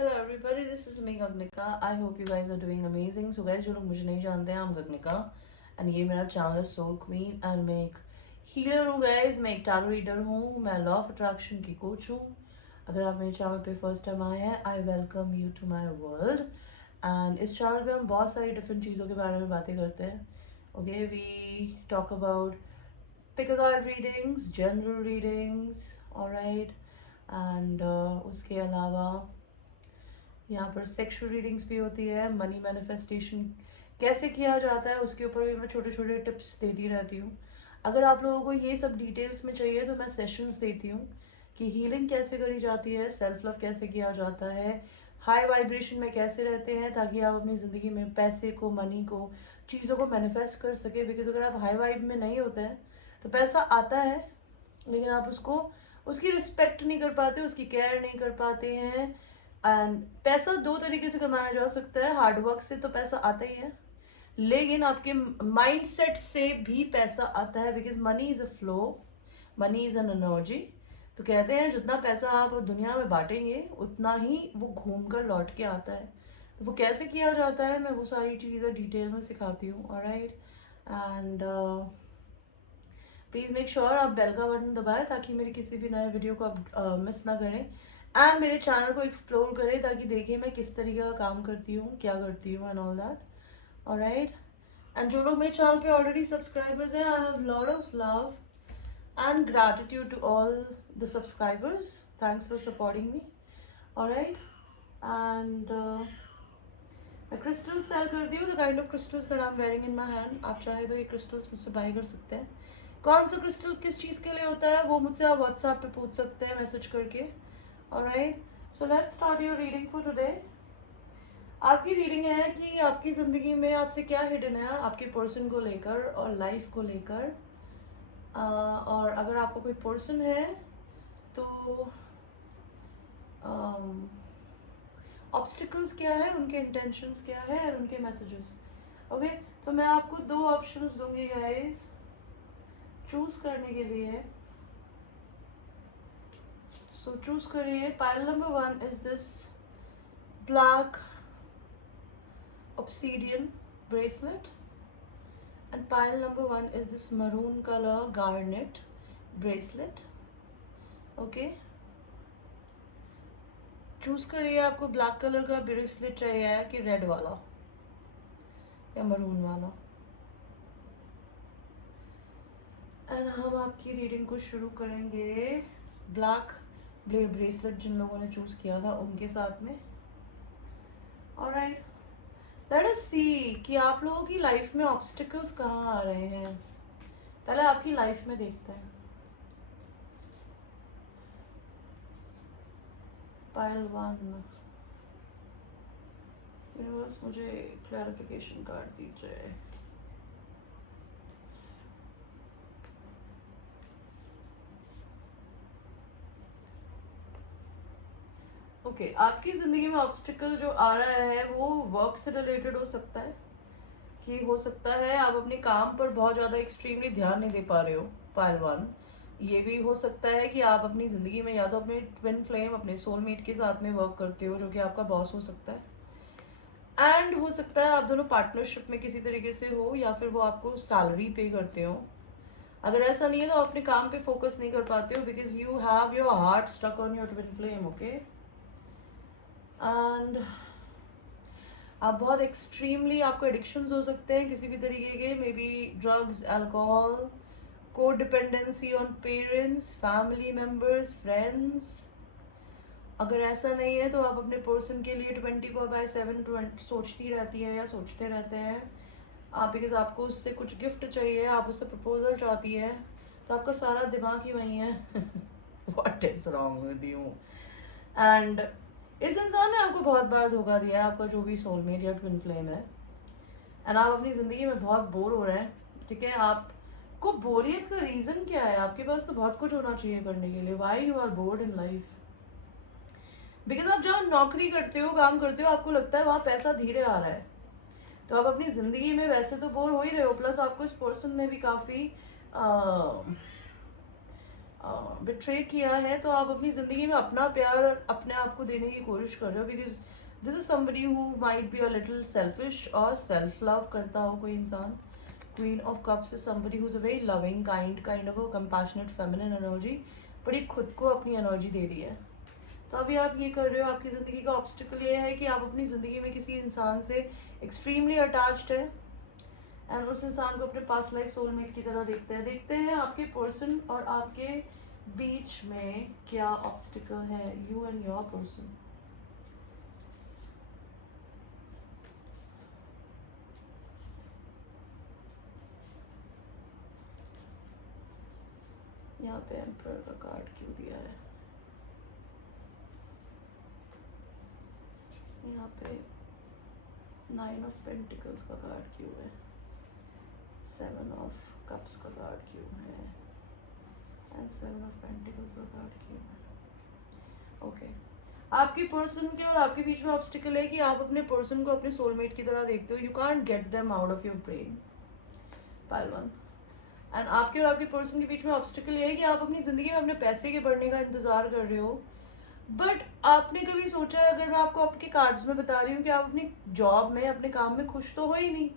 Hello everybody, this is me Gagnika. I hope you guys are doing amazing. So guys, जो लोग मुझे नहीं जानते हैं, I'm Gagnika and ये मेरा channel है Soul Queen and मैं एक healer हूँ guys, मैं एक tarot reader हूँ, मैं law of attraction की coach हूँ. अगर आप मेरे channel पे first time आए हैं, I welcome you to my world. And इस channel पे हम बहुत सारी different चीज़ों के बारे में बातें करते हैं. Okay, we talk about pick a card readings, general readings, alright. And उसके अलावा यहाँ पर सेक्सुअल रीडिंग्स भी होती है, मनी मैनिफेस्टेशन कैसे किया जाता है उसके ऊपर भी मैं छोटे छोटे टिप्स देती रहती हूँ. अगर आप लोगों को ये सब डिटेल्स में चाहिए तो मैं सेशंस देती हूँ कि हीलिंग कैसे करी जाती है, सेल्फ लव कैसे किया जाता है, हाई वाइब्रेशन में कैसे रहते हैं ताकि आप अपनी ज़िंदगी में पैसे को, मनी को, चीज़ों को मैनिफेस्ट कर सके. बिकॉज अगर आप हाई वाइब में नहीं होते हैं तो पैसा आता है लेकिन आप उसको उसकी रिस्पेक्ट नहीं कर पाते, उसकी केयर नहीं कर पाते हैं. एंड पैसा दो तरीके से कमाया जा सकता है. हार्डवर्क से तो पैसा आता ही है, लेकिन आपके माइंडसेट से भी पैसा आता है. Because money is a flow, money is an energy. तो कहते हैं जितना पैसा आप दुनिया में बांटेंगे उतना ही वो घूम कर लौट के आता है. तो वो कैसे किया जाता है मैं वो सारी चीज़ें डिटेल में सिखाती हूँ. Alright. And please make sure आप बेल का बटन दबाएं ताकि मेरी किसी भी नए वीडियो को आप मिस ना करें. एंड मेरे चैनल को एक्सप्लोर करें ताकि देखें मैं किस तरीके का काम करती हूँ, क्या करती हूँ and all that. Alright. And जो लोग मेरे चैनल पे ऑलरेडी सब्सक्राइबर्स हैं, I have lot of love and gratitude to all the subscribers. Thanks for supporting me. Alright. And मैं क्रिस्टल्स सेल करती हूँ, the kind of crystals that I am wearing in my hand. आप चाहे तो ये crystals मुझसे bye कर सकते हैं. कौन सा क्रिस्टल किस चीज़ के लिए होता है वो मुझसे आप व्हाट्सएप पे पूछ सकते हैं मैसेज करके. Alright. So let's start your reading for today. आपकी रीडिंग है कि आपकी ज़िंदगी में आपसे क्या हिडन है आपके पर्सन को लेकर और लाइफ को लेकर. और अगर आपको कोई पर्सन है तो ऑब्स्टिकल्स क्या है, उनके इंटेंशंस क्या है और उनके मैसेजेस. ओके. तो मैं आपको दो ऑप्शंस दूंगी गाइस चूज करने के लिए. सो चूज करिए. Pile number 1 is this black obsidian bracelet and pile number 1 is this maroon color garnet bracelet. okay. Choose करिए आपको ब्लैक कलर का ब्रेसलेट चाहिए कि रेड वाला या मरून वाला. एंड हम आपकी रीडिंग को शुरू करेंगे ब्लैक ब्रेसलेट जिन लोगों ने चूज किया था उनके साथ में. ऑलराइट. लेट अस सी कि आप लोगों की लाइफ में ऑब्स्टिकल्स कहाँ आ रहे हैं. पहले आपकी लाइफ में देखते हैं. पाइल 1. यूनिवर्स मुझे क्लैरिफिकेशन कार्ड दीजिए. ओके. आपकी ज़िंदगी में ऑब्स्टिकल जो आ रहा है वो वर्क से रिलेटेड हो सकता है कि हो सकता है आप अपने काम पर बहुत ज़्यादा एक्सट्रीमली ध्यान नहीं दे पा रहे हो. पाइल 1. ये भी हो सकता है कि आप अपनी ज़िंदगी में या तो अपने ट्विन फ्लेम अपने सोलमेट के साथ में वर्क करते हो जो कि आपका बॉस हो सकता है. एंड हो सकता है आप दोनों पार्टनरशिप में किसी तरीके से हो या फिर वो आपको सैलरी पे करते हो. अगर ऐसा नहीं है तो आप अपने काम पे फोकस नहीं कर पाते हो because you have your heart stuck on your twin flame. Okay. And आप बहुत एक्सट्रीमली आपको एडिक्शंस हो सकते हैं किसी भी तरीके के. मे बी ड्रग्स, अल्कोहल, को dependency on parents, family members, friends. अगर ऐसा नहीं है तो आप अपने पर्सन के लिए 24/7 सोचती रहती है या सोचते रहते हैं आप. बिकॉज आपको उससे कुछ गिफ्ट चाहिए, आप उससे प्रपोजल चाहती है तो आपका सारा दिमाग ही वही है. What is wrong with you. And इस इंसान ने आपको बहुत बार धोखा दिया है, आपका जो भी सोलमेट या ट्विन फ्लेम है. एंड आप अपनी ज़िंदगी में बहुत बोर हो रहे हैं. ठीक है. आपको बोरियत का रीज़न क्या है. आपके पास तो बहुत कुछ होना चाहिए करने के लिए. Why you are bored in life. Because आप जहाँ नौकरी करते हो, काम करते हो, आपको लगता है वहाँ पैसा धीरे आ रहा है तो आप अपनी ज़िंदगी में वैसे तो बोर हो ही रहे हो. प्लस आपको इस पर्सन ने भी काफ़ी बिट्रे किया है, तो आप अपनी ज़िंदगी में अपना प्यार अपने आप को देने की कोशिश कर रहे हो, because this is somebody who might be a little selfish और सेल्फ लव करता हो कोई इंसान. Queen of cups is somebody who is a very loving kind of a compassionate feminine energy, but ये खुद को अपनी एनर्जी दे रही है. तो अभी आप ये कर रहे हो, आपकी ज़िंदगी का ऑब्स्टिकल ये है कि आप अपनी ज़िंदगी में किसी इंसान से एक्सट्रीमली अटैच्ड है एंड उस इंसान को अपने पास लाइफ सोलमेट की तरह देखते हैं आपके पर्सन और आपके बीच में क्या ऑब्स्टिकल है, यू एंड योर पर्सन. यहाँ पे एम्परर का कार्ड क्यों दिया है, यहाँ पे 9 ऑफ पेंटिकल्स का कार्ड क्यों है, 7 ऑफ कप्स का कार्ड क्यों है एंड 7 ऑफ पेंटिकल्स का कार्ड क्यों है. ओके आपके पर्सन के और आपके बीच में ऑब्स्टिकल है कि आप अपने पर्सन को अपने सोलमेट की तरह देखते हो, you can't get them out of your brain. Pile 1. And आपके और आपके पर्सन के बीच में ऑब्स्टिकल ये है कि आप अपनी ज़िंदगी में अपने पैसे के बढ़ने का इंतज़ार कर रहे हो, बट आपने कभी सोचा है, अगर मैं आपको आपके कार्ड्स में बता रही हूँ कि आप अपनी जॉब में अपने काम में खुश तो हो ही नहीं,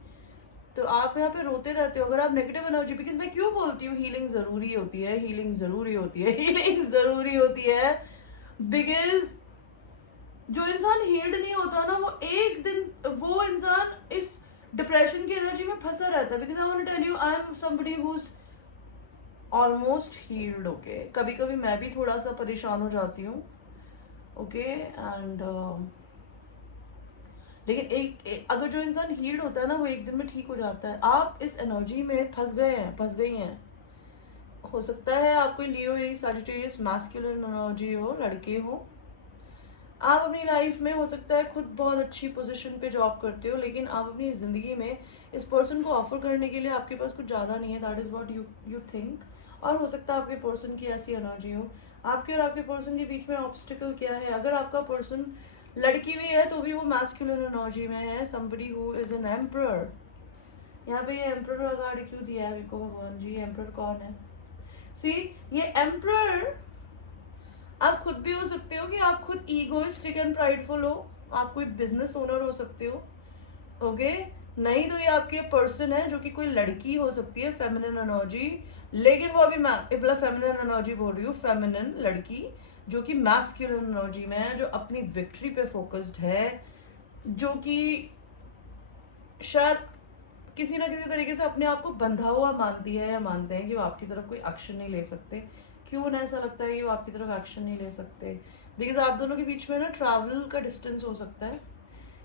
तो आप यहाँ पे रोते रहते हो. अगर आप नेगेटिव एनर्जी, बिकॉज मैं क्यों बोलती हूँ हीलिंग ज़रूरी होती है, हीलिंग ज़रूरी होती है, हीलिंग ज़रूरी होती है, बिकॉज जो इंसान हील्ड नहीं होता ना, वो एक दिन वो इंसान इस डिप्रेशन की एनर्जी में फंसा रहता है. Because I want to tell you, I am somebody who is almost healed. Okay कभी कभी मैं भी थोड़ा सा परेशान हो जाती हूँ. ओके एंड लेकिन अगर जो इंसान हील्ड होता है ना, वो एक दिन में ठीक हो जाता है. आप इस एनर्जी में फंस गए हैं, फंस गई हैं. हो सकता है आप कोई लियो एरीज सैजिटेरियस मैस्कुलिन एनर्जी हो, लड़के हो. आप अपनी लाइफ में हो सकता है खुद बहुत अच्छी पोजीशन पे जॉब करते हो, लेकिन आप अपनी ज़िंदगी में इस पर्सन को ऑफर करने के लिए आपके पास कुछ ज़्यादा नहीं है. That is what you think. और हो सकता है आपके पर्सन की ऐसी एनर्जी हो. आपके और आपके पर्सन के बीच में ऑब्स्टिकल क्या है, अगर आपका पर्सन लड़की भी है तो भी वो मैस्कुलिन एनर्जी में है, somebody who is an emperor. यहाँ पे ये एम्परर का कार्ड क्यों दिया है मेरे को भगवान जी, एम्परर कौन है. सी ये एम्परर आप खुद भी हो सकते हो कि आप खुद ईगोइस्टिक एंड प्राइडफुल हो, आप कोई बिजनेस ओनर हो सकते हो. ओके नहीं तो ये आपके पर्सन है जो कि कोई लड़की हो सकती है, फेमिनिन एनर्जी, लेकिन वो अभी मैं फेमिनिन एनर्जी बोल रही हूँ, फेमिनिन लड़की जो कि मैस्कुलिन एनर्जी में है, जो अपनी विक्ट्री पे फोकस्ड है, जो कि शायद किसी ना किसी तरीके से अपने आप को बंधा हुआ मानती है या मानते हैं कि वो आपकी तरफ कोई एक्शन नहीं ले सकते. क्यों ना ऐसा लगता है कि वो आपकी तरफ एक्शन नहीं ले सकते, बिकॉज आप दोनों के बीच में ना ट्रैवल का डिस्टेंस हो सकता है.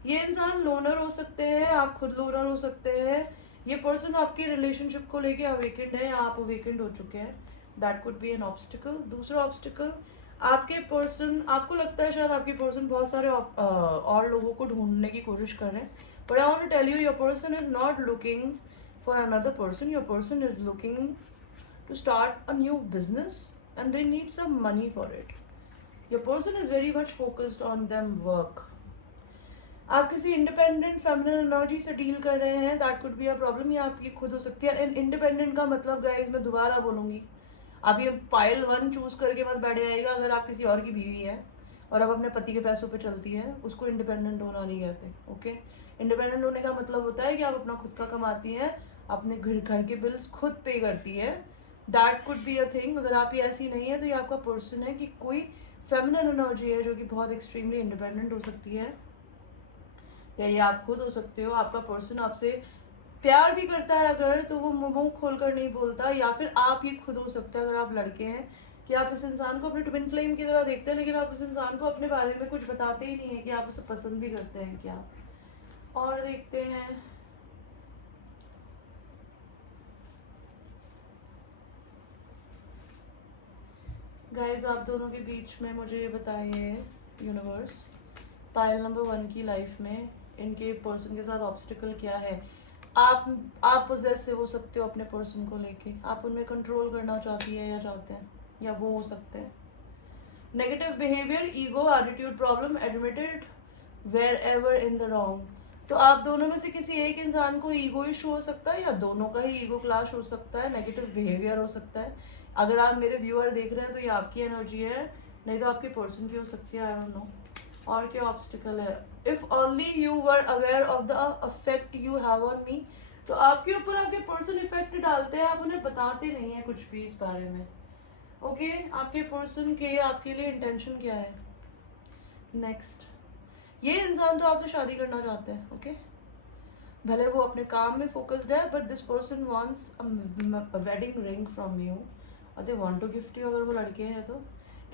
ये इंसान लोनर हो सकते हैं, आप खुद लोनर हो सकते हैं. ये पर्सन आपकी रिलेशनशिप को लेके अवेकेंड है या आप अवेकेंड हो चुके हैं. That could be an obstacle. दूसरा ऑब्स्टिकल, आपके पर्सन, आपको लगता है शायद आपके पर्सन बहुत सारे और लोगों को ढूंढने की कोशिश कर रहे हैं, but I want to tell you, your person is not looking for another person. Your person is looking to start a new business and they need some money for it. Your person is very much focused on them work. आप किसी independent feminine energy से deal कर रहे हैं, that could be a problem. या आपकी खुद हो सकती है. इंडिपेंडेंट का मतलब गाइस मैं दोबारा बोलूंगी, आप ये पाइल 1 चूज करके मत बैठे आएगा. अगर आप किसी और की बीवी है और आप अपने पति के पैसों पे चलती है, उसको इंडिपेंडेंट होना नहीं कहते. ओके इंडिपेंडेंट होने का मतलब होता है कि आप अपना खुद का कमाती है, अपने घर के बिल्स खुद पे करती है. That could be a thing. अगर आप ये ऐसी नहीं है तो ये आपका पर्सन है कि कोई फेमिनिन एनर्जी है जो कि बहुत एक्सट्रीमली इंडिपेंडेंट हो सकती है, या ये आप खुद हो सकते हो. आपका पर्सन आपसे प्यार भी करता है अगर, तो वो मुंह खोल कर नहीं बोलता. या फिर आप ये खुद हो सकता है अगर आप लड़के हैं, कि आप इस इंसान को अपने ट्विन फ्लेम की तरह देखते हैं, लेकिन आप इस इंसान को अपने बारे में कुछ बताते ही नहीं है कि आप उसे पसंद भी करते हैं क्या. और देखते हैं गाइस, आप दोनों के बीच में मुझे ये बताइए यूनिवर्स, पाइल नंबर 1 की लाइफ में इनके पर्सन के साथ ऑब्स्टिकल क्या है. आप पोजेसिव हो सकते हो अपने पर्सन को लेके, आप उनमें कंट्रोल करना चाहती है या चाहते हैं, या वो हो सकते हैं. Negative behaviour, ego, attitude problem, admitted wherever in the wrong. तो आप दोनों में से किसी एक इंसान को ईगो इशू हो सकता है, या दोनों का ही ईगो क्लैश हो सकता है, नेगेटिव बिहेवियर हो सकता है। अगर आप मेरे व्यूअर देख रहे हैं तो ये आपकी एनर्जी है, नहीं तो आपके पर्सन की हो सकती है, आई डोंट नो। और क्या ऑब्स्टिकल है? If only you were aware of the affect you have on me. तो आपके ऊपर आपके पर्सन इफेक्ट डालते हैं, आप उन्हें बताते नहीं है कुछ भी इस बारे में। ओके आपके पर्सन के आपके लिए इंटेंशन क्या है? नेक्स्ट, ये इंसान तो आपसे शादी करना चाहते हैं। ओके भले वो अपने काम में फोकस्ड है, but this person wants a wedding ring from you, और they want to gift you. अगर वो लड़के हैं तो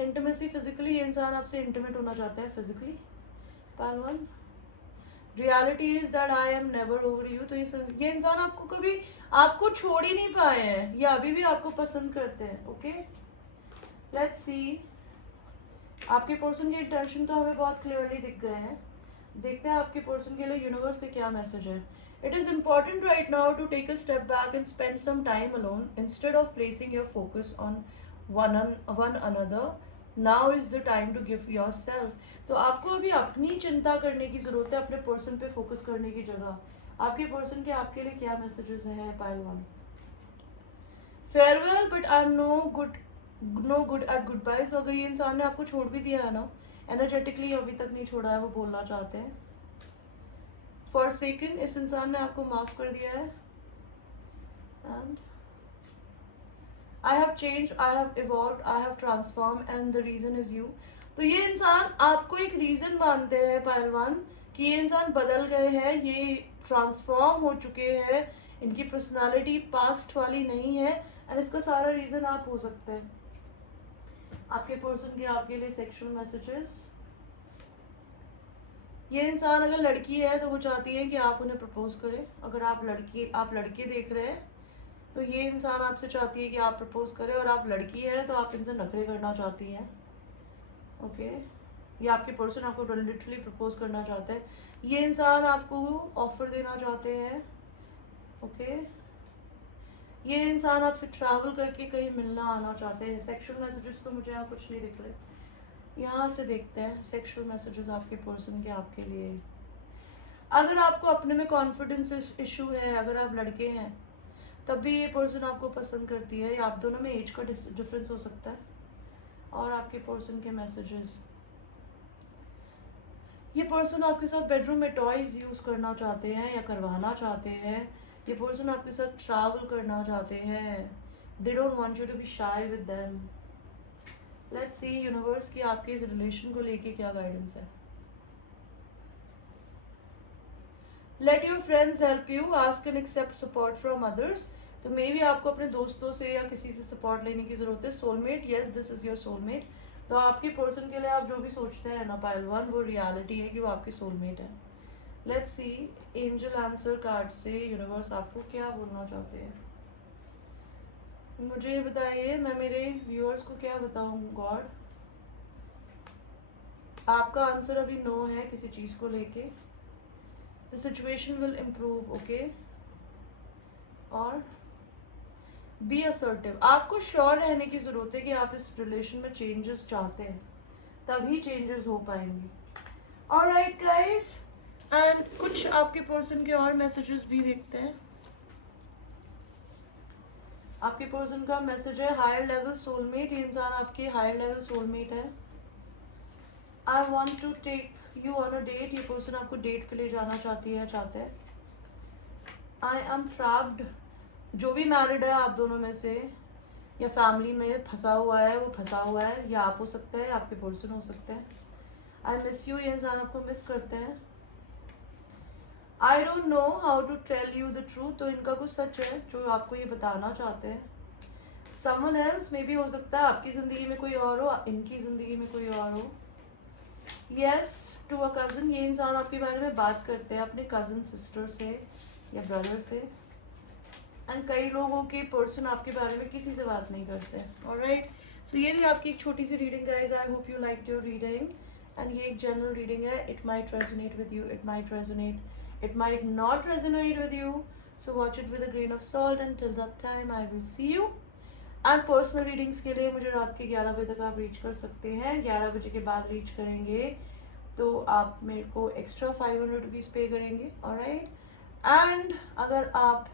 इंटीमेसी, फिजिकली ये इंसान आपसे इंटीमेट होना चाहता है फिजिकली। पहलवान, reality is that I am never over you. तो ये इंसान आपको कभी आपको छोड़ ही नहीं पाए हैं, ये अभी भी आपको पसंद करते हैं। ओके लेट्स सी, आपके पर्सन के इंटेंशन तो हमें बहुत क्लियरली दिख गए हैं। देखते हैं आपके पर्सन के लिए यूनिवर्स का क्या मैसेज है। It is important right now to take a step back and spend some time alone instead of placing your focus on one another. Now is the time to give yourself. तो आपको अभी अपनी चिंता करने की जरूरत है, अपने पर्सन पे फोकस करने की जगह। आपके पर्सन के आपके लिए क्या मैसेजेस हैं? Pile one, farewell but I am no good at goodbyes. तो अगर ये इंसान ने आपको छोड़ भी दिया है ना, एनर्जेटिकली अभी तक नहीं छोड़ा है, वो बोलना चाहते हैं। फॉर सेकंड, इस इंसान ने आपको माफ कर दिया है। And I have change, I have evolve, I have transform and the reason is you. तो ये इंसान आपको एक रीजन मानते हैं पहलवान, कि ये इंसान बदल गए हैं, ये ट्रांसफॉर्म हो चुके हैं, इनकी पर्सनालिटी पास्ट वाली नहीं है, एंड इसका सारा रीजन आप हो सकते हैं। आपके पर्सन के आपके लिए सेक्सुअल मैसेजेस। ये इंसान अगर लड़की है तो वो चाहती है कि आप उन्हें प्रपोज करें। अगर आप लड़के देख रहे हैं तो ये इंसान आपसे चाहती है कि आप प्रपोज करें, और आप लड़की है तो आप इनसे नखरे करना चाहती हैं। ओके ये आपके पर्सन आपको लिटरली प्रपोज करना चाहते हैं। ये इंसान आपको ऑफर देना चाहते हैं। ओके ये इंसान आपसे ट्रैवल करके कहीं मिलना आना चाहते हैं। सेक्सुअल मैसेजेस तो मुझे यहाँ कुछ नहीं दिख रहे, यहाँ से देखते हैं सेक्सुअल मैसेजेस आपके पर्सन के आपके लिए। अगर आपको अपने में कॉन्फिडेंस इशू है, अगर आप लड़के हैं तब भी ये पर्सन आपको पसंद करती है, या आप दोनों में एज का डिफरेंस हो सकता है। और आपके पर्सन के मैसेजेस, ये पर्सन आपके साथ बेडरूम में टॉयज यूज करना चाहते हैं या करवाना चाहते हैं। ये पर्सन आपके साथ ट्रैवल करना चाहते हैं। They don't want you to be shy with them. Let's see universe की आपके इस रिलेशन को लेके क्या गाइडेंस है। Let your friends help you, ask and accept support from others. तो मे भी आपको अपने दोस्तों से या किसी से सपोर्ट लेने की जरूरत है। Soulmate, yes this is your soulmate. तो आपके पर्सन के लिए आप जो भी सोचते हैं ना पायल वन, वो रियलिटी है कि वो आपकी सोलमेट है। Let's see angel answer card से यूनिवर्स आपको क्या बोलना चाहते हैं। मुझे बताइए, मैं मेरे व्यूअर्स को क्या बताऊं। गॉड, आपका आंसर अभी नो है किसी चीज को लेके। The situation will improve. Okay और बी असर्टिव, आपको श्योर रहने की जरूरत है कि आप इस रिलेशन में चेंजेस चाहते हैं, तभी चेंजेस हो पाएंगे। ऑलराइट गाइस, एंड कुछ आपके पर्सन के और मैसेजेस भी देखते हैं। आपके पर्सन का मैसेज है हायर लेवल सोलमेट। ये इंसान आपके हायर लेवल सोलमेट है। I want to take you on a date. ये पर्सन आपको डेट पे ले जाना चाहती है, चाहते हैं। आई एम ट्रैप्ड, जो भी मैरिड है आप दोनों में से या फैमिली में फंसा हुआ है, वो फंसा हुआ है, या आप हो सकते हैं, आपके पर्सन हो सकते हैं। आई मिस यू, ये इंसान आपको मिस करते हैं। I don't know how to tell you the truth. तो इनका कुछ सच है जो आपको ये बताना चाहते हैं। समवन एल्स, मे बी हो सकता है आपकी जिंदगी में कोई और हो, इनकी जिंदगी में कोई और हो। यस टू अ कजन, ये इंसान आपके बारे में बात करते हैं अपने कजन सिस्टर से या ब्रदर से। एंड कई लोगों के पर्सन आपके बारे में किसी से बात नहीं करते। ऑलराइट, सो ये भी आपकी एक छोटी सी reading guys. I hope you like your reading. And ये एक जनरल रीडिंग है। It might resonate with you, it might resonate, it might not resonate with you. So watch it with a grain of salt and till that time I will see you. And personal readings के लिए मुझे रात के 11 बजे तक आप reach कर सकते हैं। 11 बजे के बाद रीच करेंगे तो आप मेरे को एक्स्ट्रा 500 रुपीज़ पे करेंगे, ऑलराइट। एंड अगर आप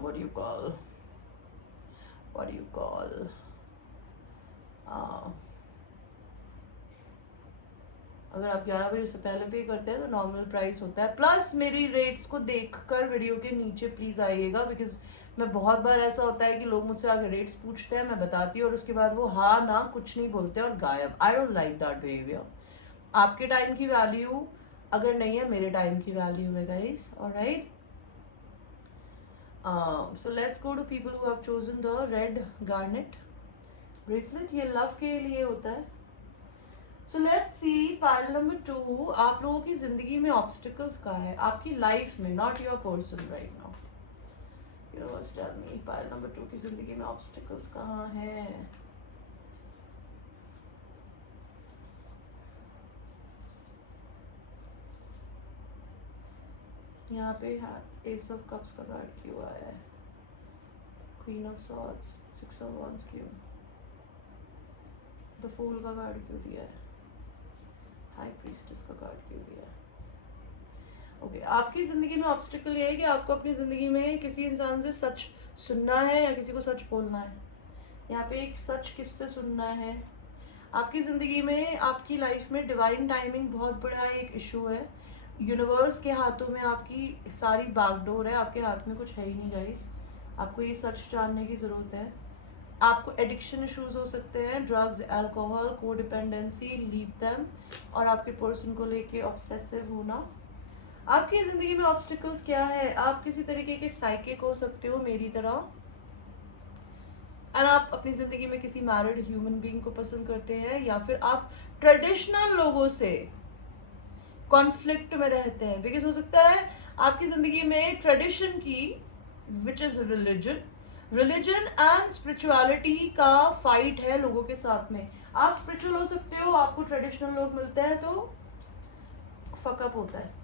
what do you call अगर आप 11 बजे से पहले पे करते हैं तो नॉर्मल प्राइस होता है। प्लस मेरी रेट्स को देखकर वीडियो के नीचे प्लीज आइएगा, बिकॉज मैं बहुत बार ऐसा होता है कि लोग मुझसे आगे रेट्स पूछते हैं, मैं बताती हूँ और उसके बाद वो हाँ ना कुछ नहीं बोलते और गायब। I don't like that behaviour. आपके टाइम की वैल्यू अगर नहीं है, मेरे टाइम की वैल्यू है guys, alright. So let's go to people who have chosen the red garnet bracelet. ये लव के लिए होता है। So let's see pile number 2. आप लोगों की जिंदगी में ऑब्स्टिकल्स कहाँ है आपकी लाइफ में, not your person right now. Universe tell me pile number 2 की जिंदगी में ऑब्स्टिकल्स कहाँ है। यहाँ पे एस ऑफ कप्स का कार्ड क्यों आया है, queen of swords, six of wands क्यों, द फूल का कार्ड क्यों दिया है, हाई प्रीस्टेस का कार्ड क्यों दिया है। ओके, आपकी जिंदगी में ऑब्स्टिकल ये है कि आपको अपनी जिंदगी में किसी इंसान से सच सुनना है या किसी को सच बोलना है। यहाँ पे एक सच किससे सुनना है। आपकी जिंदगी में आपकी लाइफ में डिवाइन टाइमिंग बहुत बड़ा एक इशू है। यूनिवर्स के हाथों में आपकी सारी बागडोर है, आपके हाथ में कुछ है ही नहीं गाइस। आपको ये सच जानने की जरूरत है। आपको एडिक्शन इश्यूज हो सकते हैं, ड्रग्स, अल्कोहल, को डिपेंडेंसी, लीव देम, और आपके पर्सन को लेके ऑब्सेसिव होना। आपकी जिंदगी में ऑब्स्टिकल्स क्या है। आप किसी तरीके के साइकिक हो सकते हो मेरी तरह, और आप अपनी जिंदगी में किसी मैरिड ह्यूमन बीइंग को पसंद करते हैं, या फिर आप ट्रेडिशनल लोगों से कॉन्फ्लिक्ट में रहते हैं। बिकॉज हो सकता है आपकी जिंदगी में ट्रेडिशन की, which is religion and spirituality का फाइट है लोगों के साथ में। आप स्पिरिचुअल हो सकते हो, आपको ट्रेडिशनल लोग मिलते हैं तो फकअप होता है।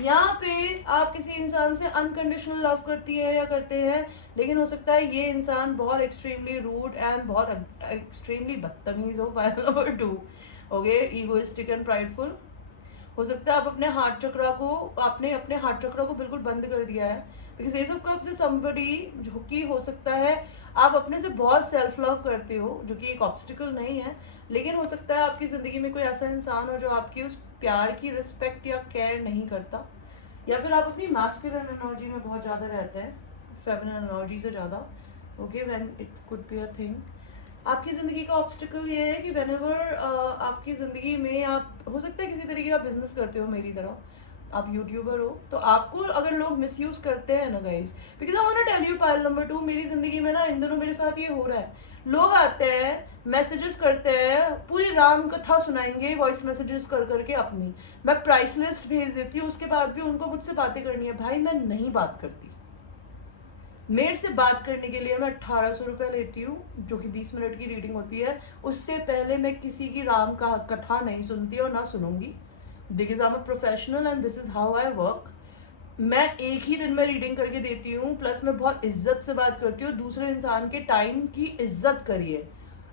यहाँ पे आप किसी इंसान से अनकंडीशनल लव करती है या करते हैं, लेकिन हो सकता है ये इंसान बहुत एक्सट्रीमली रूड एंड बहुत एक्सट्रीमली बदतमीज हो। Number 2, okay, egoistic and prideful. हो सकता है आप अपने हार्ट चक्रा को, आपने अपने हार्ट चक्रा को बिल्कुल बंद कर दिया है। बिकॉज एस ऑफ कप्स से समबडी जो कि हो सकता है आप अपने से बहुत सेल्फ लव करते हो, जो कि एक ऑब्स्टिकल नहीं है, लेकिन हो सकता है आपकी जिंदगी में कोई ऐसा इंसान हो जो आपकी उस प्यार की रिस्पेक्ट या केयर नहीं करता, या फिर आप अपनी मास्कुलिन एनर्जी में बहुत ज़्यादा रहते हैं फेमिनिन एनर्जी से ज़्यादा। Okay, when it could be a thing. आपकी ज़िंदगी का ऑब्स्टिकल ये है कि व्हेनेवर आपकी ज़िंदगी में आप, हो सकता है किसी तरीके का बिजनेस करते हो मेरी तरह, आप यूट्यूबर हो, तो आपको अगर लोग मिसयूज करते हैं ना guys, because I want to tell you pile number 2, मेरी ज़िंदगी में ना इन दिनों मेरे साथ ये हो रहा है। लोग आते हैं, मैसेजेस करते हैं, पूरी राम कथा सुनाएंगे वॉइस मैसेजेस कर करके अपनी, मैं प्राइस लिस्ट भेज देती हूँ, उसके बाद भी उनको मुझसे बातें करनी है। भाई मैं नहीं बात करती, मेरे से बात करने के लिए मैं 1800 रुपये लेती हूँ, जो कि 20 मिनट की रीडिंग होती है। उससे पहले मैं किसी की राम का कथा नहीं सुनती और ना सुनूंगी, because I am a professional and this is how I work. मैं एक ही दिन में रीडिंग करके देती हूँ, प्लस मैं बहुत इज्जत से बात करती हूँ। दूसरे इंसान के टाइम की इज्जत करिए।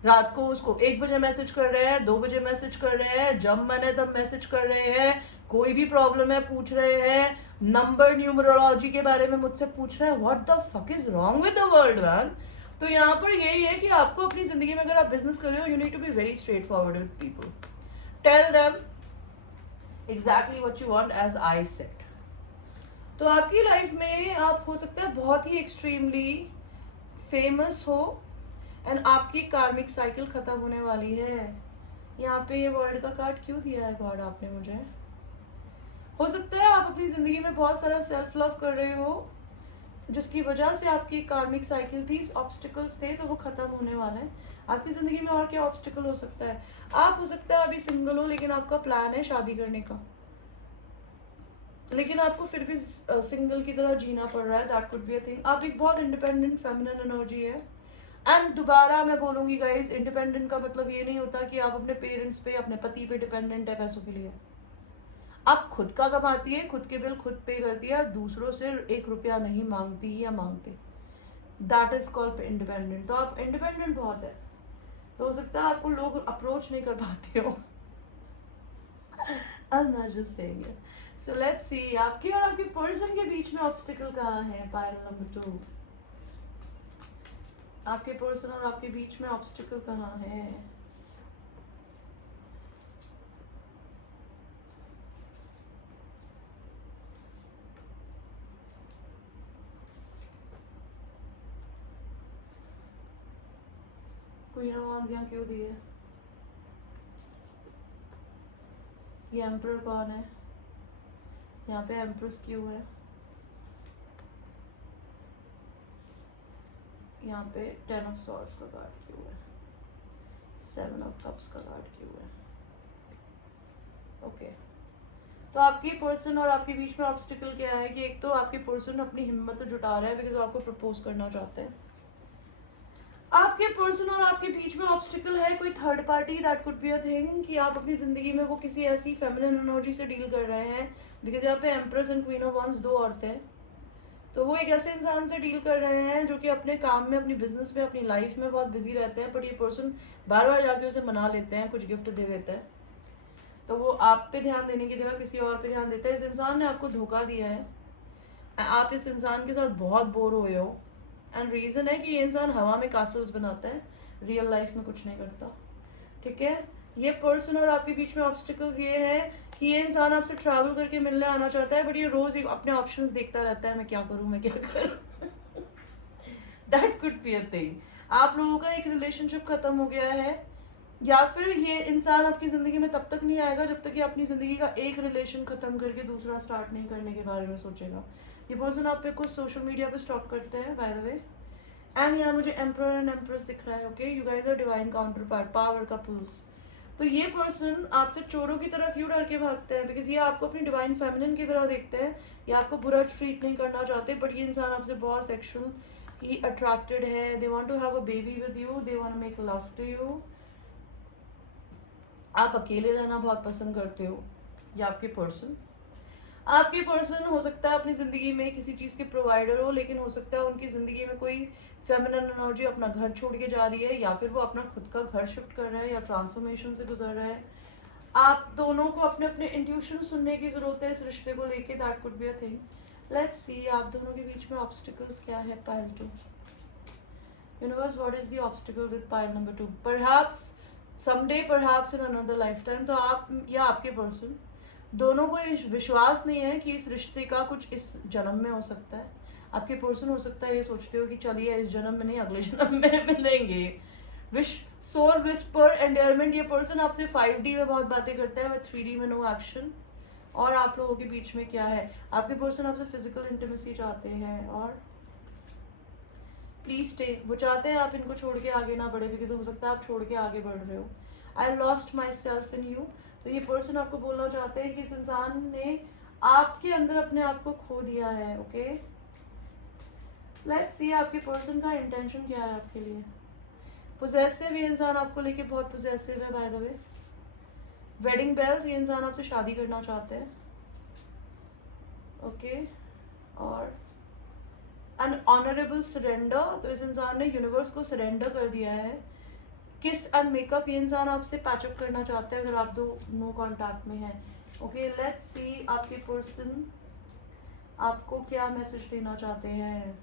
रात को उसको 1 बजे मैसेज कर रहे हैं, 2 बजे मैसेज कर रहे हैं, जब मन है तब मैसेज कर रहे हैं, कोई भी प्रॉब्लम है पूछ रहे हैं, नंबर न्यूमरोलॉजी के बारे में मुझसे पूछ रहे हैं। What the fuck is wrong with the world man. तो यहाँ पर यही है कि आपको अपनी जिंदगी में अगर आप बिजनेस कर रहे हो, you need to be very straightforward with people, tell them exactly what you want as I said. तो आपकी लाइफ में आप हो सकता है बहुत ही एक्सट्रीमली फेमस हो, एंड आपकी कार्मिक साइकिल खत्म होने वाली है। यहाँ पे ये वर्ल्ड का कार्ड क्यों दिया है गॉड आपने मुझे। हो सकता है आप अपनी जिंदगी में बहुत सारा सेल्फ लव कर रहे हो, जिसकी वजह से आपकी कार्मिक साइकिल थी, ऑब्स्टिकल्स थे, तो वो खत्म होने वाला है। आपकी जिंदगी में और क्या ऑब्स्टिकल हो सकता है। आप हो सकता है अभी सिंगल हो, लेकिन आपका प्लान है शादी करने का, लेकिन आपको फिर भी सिंगल की तरह जीना पड़ रहा है। That could be a thing. आप एक बहुत इंडिपेंडेंट फेमिनिन एनर्जी है। एंड दोबारा मैं बोलूंगी गाइज, इंडिपेंडेंट का मतलब ये नहीं होता कि आप अपने पेरेंट्स पे, अपने पति पे डिपेंडेंट है पैसों के लिए। आप खुद का कमाती है, खुद के बिल खुद पे करती है, दूसरों से 1 रुपया नहीं मांगती या मांगते। That is called independent. तो आप इंडिपेंडेंट बहुत है। तो हो सकता है आपको लोग अप्रोच नहीं कर पाते हो, I'm not just saying it. So let's see, आपकी और आपके पर्सन के बीच में ऑब्स्टिकल कहाँ है? Pile number 2. आपके पर्सन और आपके बीच में ऑब्स्टिकल कहाँ है? क्वीन ऑफ वांड्स यहाँ क्यों दी है? ये एम्परर कौन है? यहाँ पे एम्प्रेस क्यों है? यहाँ पे 10 ऑफ सॉर्ड्स का कार्ड क्यों है? 7 ऑफ कप्स का कार्ड क्यों है? ओके तो आपके पर्सन और आपके बीच में ऑब्स्टिकल क्या है कि एक तो आपके पर्सन अपनी हिम्मत जुटा रहा है बिकॉज आपको प्रपोज करना चाहते हैं. आपके पर्सन और आपके बीच में ऑब्स्टिकल है कोई third party. That could be a thing कि आप अपनी जिंदगी में वो किसी ऐसी फेमिनिन एनर्जी से डील कर रहे हैं बिकॉज यहाँ पे empress and queen of wands दो औरतें हैं. तो वो एक ऐसे इंसान से डील कर रहे हैं जो कि अपने काम में, अपनी बिजनेस में, अपनी लाइफ में बहुत बिजी रहते हैं, बट ये पर्सन बार बार जाके उसे मना लेते हैं, कुछ गिफ्ट दे देते हैं. तो वो आप पे ध्यान देने की जगह किसी और पे ध्यान देता है. इस इंसान ने आपको धोखा दिया है. आप इस इंसान के साथ बहुत बोर हुए हो एंड रीजन है कि ये इंसान हवा में कासल्स बनाता है, रियल लाइफ में कुछ नहीं करता. ठीक है, ये पर्सन और आपके बीच में ऑब्स्टिकल्स ये है कि ये इंसान आपसे ट्रैवल करके मिलने आना चाहता है, बट ये रोज अपने ऑप्शंस देखता रहता है, मैं क्या करूं, मैं क्या करूं. That could be a thing. आप लोगों का एक रिलेशनशिप खत्म हो गया है, या फिर ये इंसान आपकी जिंदगी में तब तक नहीं आएगा जब तक कि अपनी जिंदगी का एक रिलेशन खत्म करके दूसरा स्टार्ट नहीं करने के बारे में सोचेगा. ये पर्सन आप पे कुछ सोशल मीडिया पे स्टॉक करते हैं बाय द वे. एंड यहाँ मुझे एम्परर एंड एम्प्रेस दिख रहा है. Okay, you guys are divine counterpart, power couples. तो ये पर्सन आपसे चोरों की तरह क्यों डर के भागते हैं? बिकॉज ये आपको अपनी डिवाइन फेमिनिन की तरह देखते हैं, ये आपको बुरा ट्रीट नहीं करना चाहते, बट ये इंसान आपसे बहुत सेक्सुअल ही अट्रैक्टेड है. They want to have a baby with you, they want to make love to you. आप अकेले रहना बहुत पसंद करते हो. या आपके पर्सन हो सकता है अपनी जिंदगी में किसी चीज के प्रोवाइडर हो, लेकिन हो सकता है उनकी जिंदगी में कोई फेमिनिन एनर्जी अपना घर छोड़ के जा रही है, या फिर वो अपना खुद का घर शिफ्ट कर रहा है या ट्रांसफॉर्मेशन से गुजर रहा है. आप दोनों को अपने अपने इंट्यूशन सुनने की जरूरत है इस रिश्ते को लेके. That could be a thing. Let's see आप दोनों के बीच में ऑब्स्टिकल्स क्या है. Pile 2. Universe, what is the obstacle with pile number 2? Perhaps someday, perhaps in another life time. तो आप या आपके पर्सन दोनों को विश्वास नहीं है कि इस रिश्ते का कुछ इस जन्म में हो सकता है. आपके पर्सन हो सकता है ये सोचते हो कि चलिए इस जन्म में नहीं अगले जन्म में मिलेंगे. Wish, soul whisper, endearment. ये पर्सन आपसे 5D में बहुत बातें करता है, 3D में नो एक्शन. और आप लोगों के बीच में क्या है? आपके पर्सन आपसे फिजिकल इंटीमेसी चाहते हैं और प्लीज स्टे. वो चाहते हैं आप इनको छोड़ के आगे ना बढ़े, बिकॉज हो सकता है आप छोड़ के आगे बढ़ रहे हो. I lost my self in you. तो ये पर्सन आपको बोलना चाहते हैं कि इस इंसान ने आपके अंदर अपने आप को खो दिया है. ओके, लेट्स सी आपके पर्सन का इंटेंशन क्या है आपके लिए. पोजेसिव, ये इंसान आपको लेके बहुत पोजेसिव है by the way. Wedding bells, ये इंसान आपसे शादी करना चाहते हैं. ओके, और एन ऑनरेबल सरेंडर. तो इस इंसान ने यूनिवर्स को सरेंडर कर दिया है. किस एंड मेकअप, ये इंसान आपसे पैचअप करना चाहते हैं अगर आप दो नो कॉन्टैक्ट में हैं. ओके, लेट्स सी आपके पर्सन आपको क्या मैसेज देना चाहते हैं.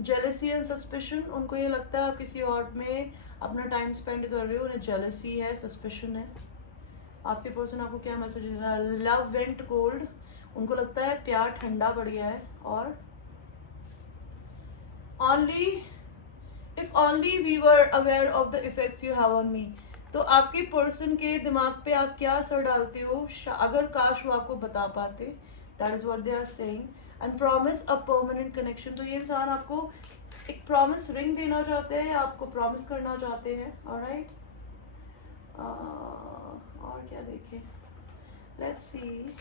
Jealousy and suspicion. उनको ये लगता है आप किसी और में अपना टाइम स्पेंड कर रहे हो, उन्हें जेलसी है, सस्पिशन है. आपके पर्सन आपको क्या मैसेज दे रहा है. Love went cold. उनको लगता है प्यार ठंडा पड़ गया है. और only if only we were aware of the effects you have on me. तो आपके पर्सन के दिमाग पे आप क्या असर डालते हो, अगर काश वो आपको बता पाते. That is what they are saying. And promise a permanent connection. तो ये इंसान आपको एक प्रॉमिस रिंग देना चाहते हैं, आपको प्रॉमिस करना चाहते हैं. ऑलराइट, और क्या देखें. लेट्स सी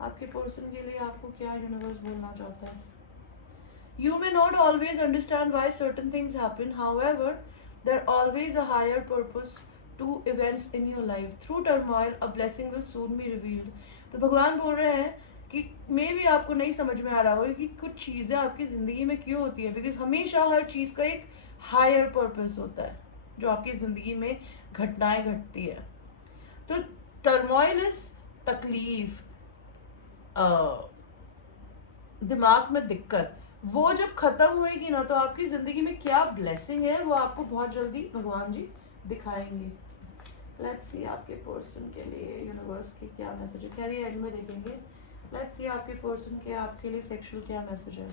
आपके पर्सन के लिए आपको क्या यूनिवर्स बोलना चाहता है. You may not always understand why certain things happen. However, there always a higher purpose to events in your life. Through turmoil, a blessing will soon be revealed. तो भगवान बोल रहे हैं कि मे भी आपको नहीं समझ में आ रहा होगा कि कुछ चीज़ें आपकी ज़िंदगी में क्यों होती है, बिकॉज हमेशा हर चीज़ का एक हायर पर्पस होता है जो आपकी ज़िंदगी में घटनाएं घटती है. तो टर्मोइल इज तकलीफ, दिमाग में दिक्कत, वो जब खत्म होएगी ना तो आपकी जिंदगी में क्या ब्लेसिंग है वो आपको बहुत जल्दी भगवान जी दिखाएंगे। लेट्स सी आपके पर्सन के लिए यूनिवर्स की क्या मैसेज है, खैर ये एंड में देखेंगे। लेट्स सी आपके पर्सन के आपके लिए सेक्सुअल क्या मैसेज है।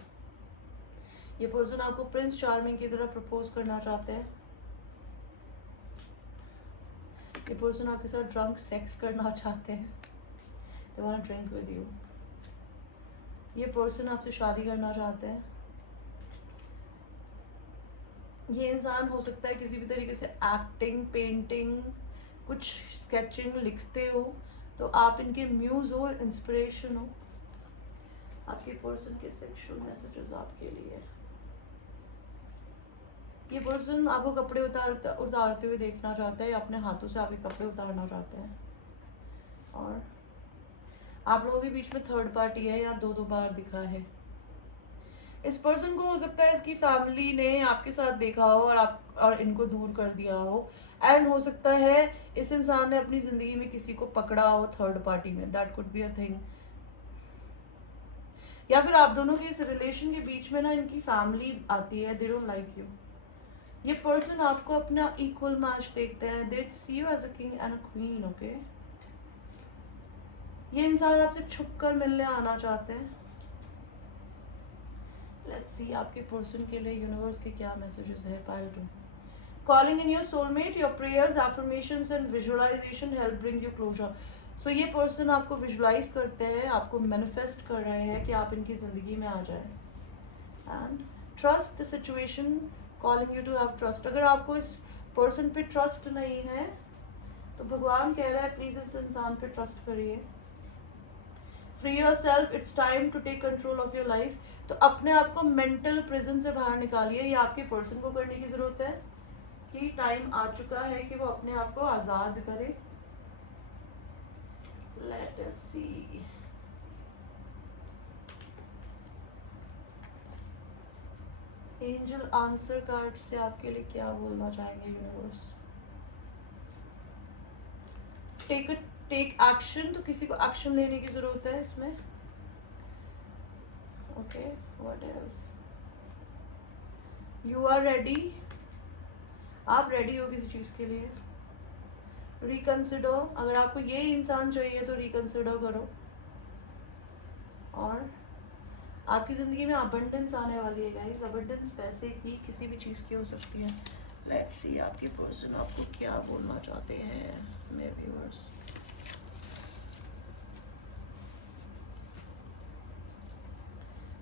ये पर्सन आपको प्रिंस चार्मिंग की तरह प्रपोज करना चाहते हैं। ये पर्सन आपके साथ ड्रंक सेक्स करना चाहते हैं। They want to drink with you. ये पर्सन आपसे शादी करना चाहते हैं। ये इंसान हो सकता है किसी भी तरीके से एक्टिंग, पेंटिंग, कुछ स्केचिंग लिखते हो, तो आप इनके म्यूज हो, इंस्पिरेशन हो। आपके पर्सन के सेक्सुअल मैसेजेस आपके लिए। ये पर्सन आपको कपड़े उतारते हुए देखना चाहता है, अपने हाथों से आपके कपड़े उतारना चाहते हैं। और आप लोगों के बीच में थर्ड पार्टी है, या दो बार दिखा है। इस पर्सन को हो सकता है इसकी फैमिली ने आपके साथ देखा हो और इनको दूर कर दिया हो, एंड हो सकता है इस इंसान ने अपनी जिंदगी में किसी को पकड़ा हो थर्ड पार्टी में, that could be a thing. या फिर आप दोनों के इस रिलेशन के बीच में ना इनकी फैमिली आती है, दे डोंट लाइक यू। ये पर्सन आपको अपना इक्वल मैच देखते हैं, they see you as a king and a queen, okay. ये इंसान आपसे छुप कर मिलने आना चाहते हैं। लेट्स सी आपके पर्सन के लिए यूनिवर्स के क्या मैसेजेस है। Pile 2, calling in your soulmate, your prayers, affirmations and visualization help bring you closure. So ये पर्सन आपको विजुलाइज करते हैं, आपको मैनिफेस्ट कर रहे हैं कि आप इनकी जिंदगी में आ जाए। And trust the situation, calling you to have trust. अगर आपको इस पर्सन पे ट्रस्ट नहीं है तो भगवान कह रहा है प्लीज इस इंसान पे ट्रस्ट करिए। Free yourself, it's time to take control of your life. तो अपने आप को मेंटल प्रिजन से बाहर निकालिए, ये आपके पर्सन को करने की जरूरत है कि टाइम आ चुका है कि वो अपने आप को आजाद करे। लेट अस सी एंजल आंसर कार्ड से आपके लिए क्या बोलना चाहेंगे यूनिवर्स। टेक एक्शन, तो किसी को एक्शन लेने की जरूरत है इसमें, okay. What else, you are ready, आप रेडी हो किसी चीज के लिए। रिकंसिडर, अगर आपको ये इंसान चाहिए तो रिकंसिडर करो। और आपकी जिंदगी में अबंडेंस आने वाली है गाइस, अबंडेंस पैसे की, किसी भी चीज की हो सकती है। लेट्स सी आपके पर्सन आपको क्या बोलना चाहते हैं मेरे व्यूअर्स।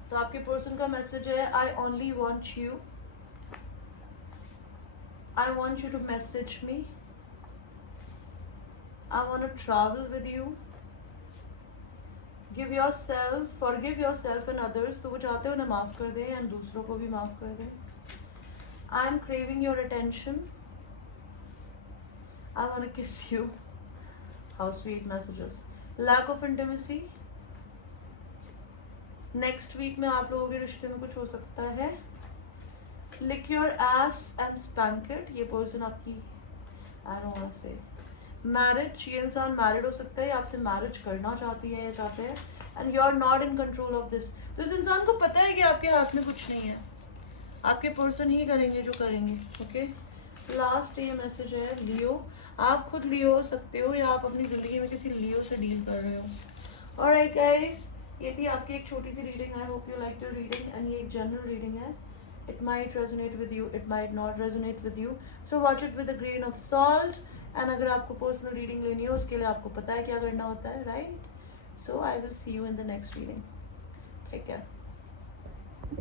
तो आपके पर्सन का मैसेज है, I only want you, I want you to message me, I want to travel with you, give yourself, forgive yourself and others. तो वो चाहते हो ना माफ कर दें एंड दूसरों को भी माफ कर दें। I am craving your attention, I want to kiss you, how sweet messages. Lack of intimacy, next week में आप लोगों के रिश्ते में कुछ हो सकता है। Lick your ass and spank it, ये पर्सन आपकी I don't want say marriage, ये इंसान मैरिड हो सकता है, आपसे मैरिज करना चाहती है या चाहते हैं, and you are not in control of this. तो इस इंसान को पता है कि आपके हाथ में कुछ नहीं है, आपके पर्सन ही करेंगे जो करेंगे, ओके। लास्ट ये मैसेज है, लियो, आप खुद लियो हो सकते हो या आप अपनी जिंदगी में किसी लियो से डील कर रहे हो। ऑलराइट गाइस, ये थी आपकी एक छोटी सी reading. I hope you like the reading, and ये एक जनरल रीडिंग है। It might resonate with you, it might not resonate with you, so watch it with a grain of salt. And अगर आपको पर्सनल रीडिंग लेनी है उसके लिए आपको पता है क्या करना होता है, right? So I will see you in the next reading. Take care.